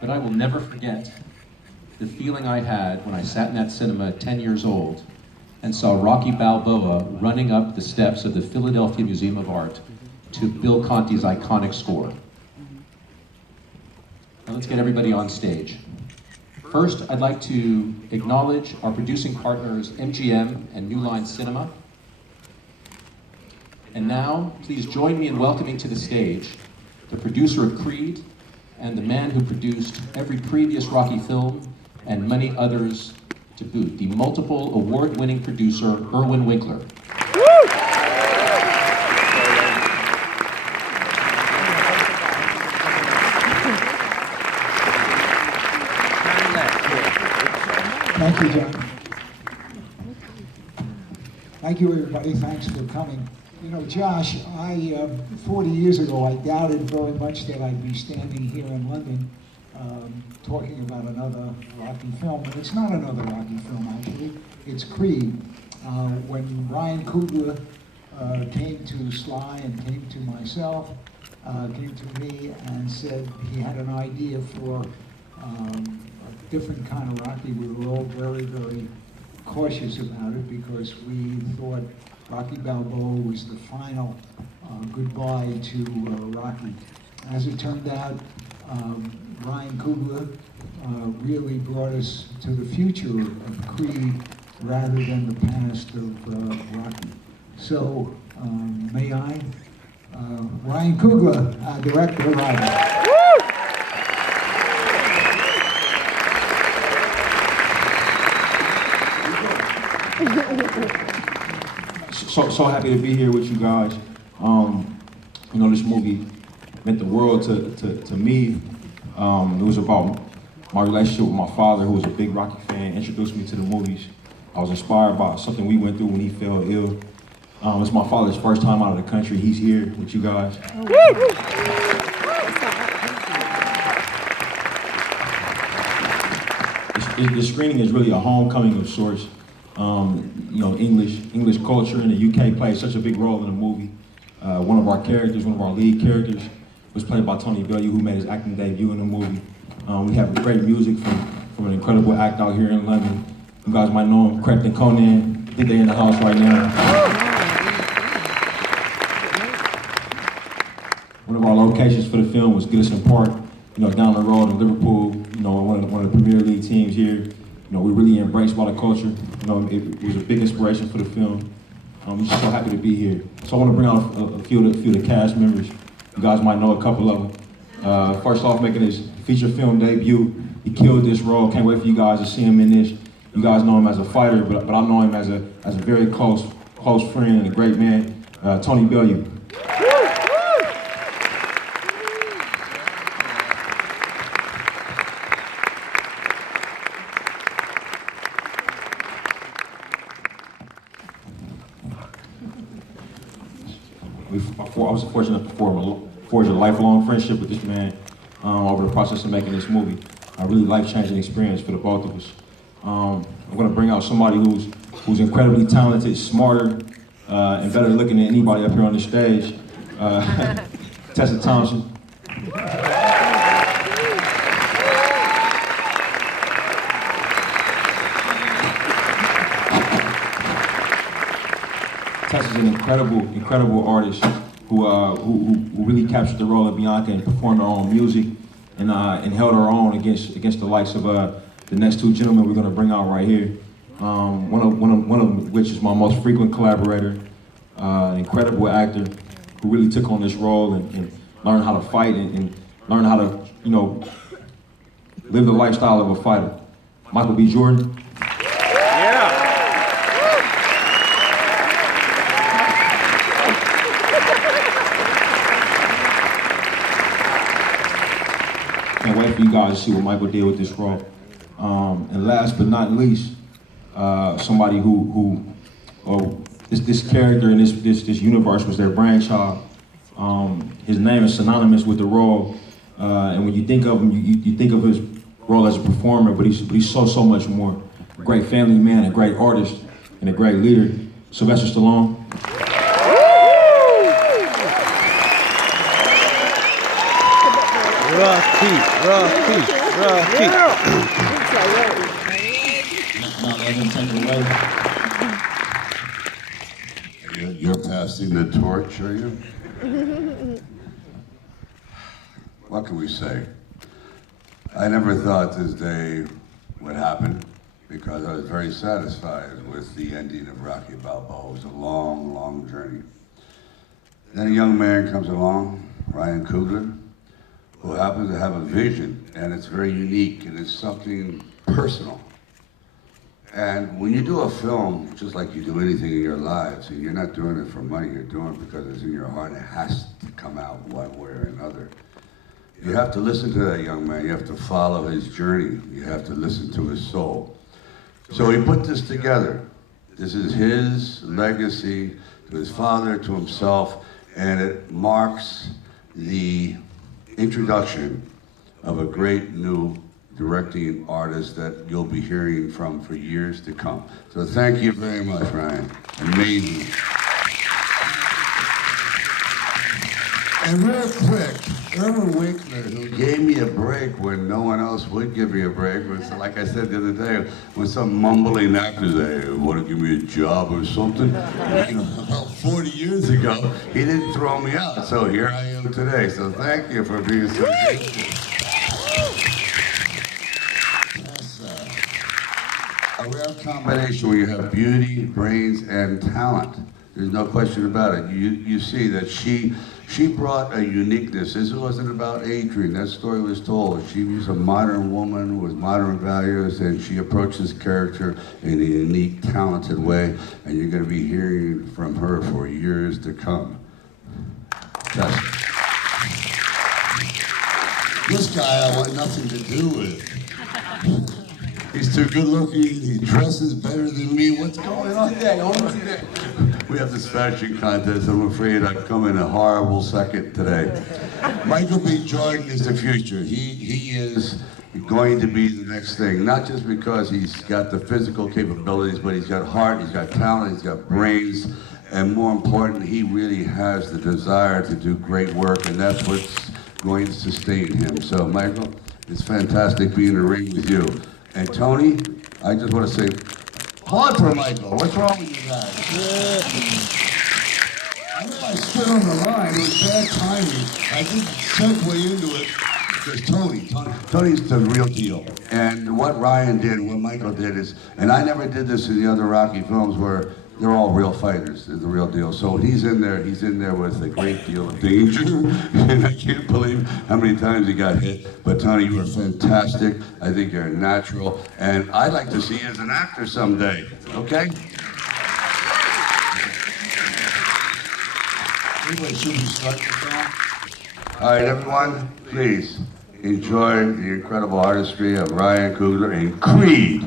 But I will never forget the feeling I had when I sat in that cinema at 10 years old and saw Rocky Balboa running up the steps of the Philadelphia Museum of Art to Bill Conti's iconic score. Now let's get everybody on stage. First, I'd like to acknowledge our producing partners, MGM and New Line Cinema. And now, please join me in welcoming to the stage the producer of Creed and the man who produced every previous Rocky film and many others to boot, the multiple award-winning producer, Irwin Winkler. Thank you, John. Thank you, everybody. Thanks for coming. You know, Josh, 40 years ago, I doubted very much that I'd be standing here in London talking about another Rocky film. But it's not another Rocky film, actually. It's Creed. When Ryan Coogler came to Sly and came to myself, came to me and said he had an idea for a different kind of Rocky, we were all very, very cautious about it because we thought Rocky Balboa was the final goodbye to Rocky. As it turned out, Ryan Coogler really brought us to the future of Creed rather than the past of Rocky. So, may I? Ryan Coogler, director of Rocky. So happy to be here with you guys. You know, this movie meant the world to me. It was about my relationship with my father, who was a big Rocky fan, introduced me to the movies. I was inspired by something we went through when he fell ill. It's my father's first time out of the country. He's here with you guys. The screening is really a homecoming of sorts. You know, English culture in the UK plays such a big role in the movie. One of our characters, one of our lead characters, was played by Tony Bellew, who made his acting debut in the movie. We have great music from an incredible act out here in London. You guys might know him, Craig and Conan. I think they're in the house right now. One of our locations for the film was Goodison Park, you know, down the road in Liverpool. You know, one of the Premier League teams here. You know, we're really embraced by the culture. You know, it was a big inspiration for the film. I'm just so happy to be here. So I want to bring out a few of the cast members. You guys might know a couple of them. First off, making his feature film debut, he killed this role. Can't wait for you guys to see him in this. You guys know him as a fighter, but I know him as a very close friend and a great man, Tony Bellew. I was fortunate to forge a lifelong friendship with this man over the process of making this movie. A really life-changing experience for the both of us. I'm going to bring out somebody who's incredibly talented, smarter, and better looking than anybody up here on the stage. Tessa Thompson. Tessa's an incredible artist who really captured the role of Bianca and performed her own music and held her own against the likes of the next two gentlemen we're going to bring out right here. One of which is my most frequent collaborator, an incredible actor who really took on this role and learned how to fight and learned how to, you know, live the lifestyle of a fighter. Michael B. Jordan. Can't wait for you guys to see what Michael did with this role. And last but not least, somebody who this character in this universe was their brainchild. His name is synonymous with the role, and when you think of him, you think of his role as a performer, but he's so much more. A great family man, a great artist, and a great leader. Sylvester Stallone. Rocky. Now, Evan, take it away. You're passing the torch, are you? What can we say? I never thought this day would happen because I was very satisfied with the ending of Rocky Balboa. It was a long, long journey. Then a young man comes along, Ryan Coogler, who happens to have a vision, and it's very unique, and it's something personal. And when you do a film, just like you do anything in your lives, and you're not doing it for money, you're doing it because it's in your heart, and it has to come out one way or another. You have to listen to that young man, you have to follow his journey, you have to listen to his soul. So he put this together. This is his legacy to his father, to himself, and it marks the introduction of a great new directing artist that you'll be hearing from for years to come. So thank you very much, Ryan. Amazing. And real quick, Irvin Winkler, who gave me a break when no one else would give me a break, was, like I said the other day, when some mumbling actor said, want to give me a job or something? You know, about 40 years ago, he didn't throw me out, so here I am today. So thank you for being so gracious. A rare combination where you have beauty, brains, and talent. There's no question about it. You see that she brought a uniqueness. This wasn't about Adrian. That story was told. She was a modern woman with modern values, and she approached this character in a unique, talented way, and you're going to be hearing from her for years to come. This guy I want nothing to do with. He's too good looking, he dresses better than me. What's going on there? We have this fashion contest. I'm afraid I've come in a horrible second today. Michael B. Jordan is the future. He is going to be the next thing, not just because he's got the physical capabilities, but he's got heart, he's got talent, he's got brains, and more important, he really has the desire to do great work, and that's what's going to sustain him. So, Michael, it's fantastic being in the ring with you. And Tony, I just want to say, applaud for Michael. What's wrong with you guys? I know I stood on the line. It was bad timing. I didn't segue into it because Tony's the real deal. And what Ryan did, what Michael did is, and I never did this in the other Rocky films where they're all real fighters. They're the real deal. So he's in there with a great deal of danger. And I can't believe how many times he got hit. But Tony, you are fantastic. I think you're a natural. And I'd like to see you as an actor someday. Okay? Anyway, should we start the film? All right, everyone, please enjoy the incredible artistry of Ryan Coogler in Creed.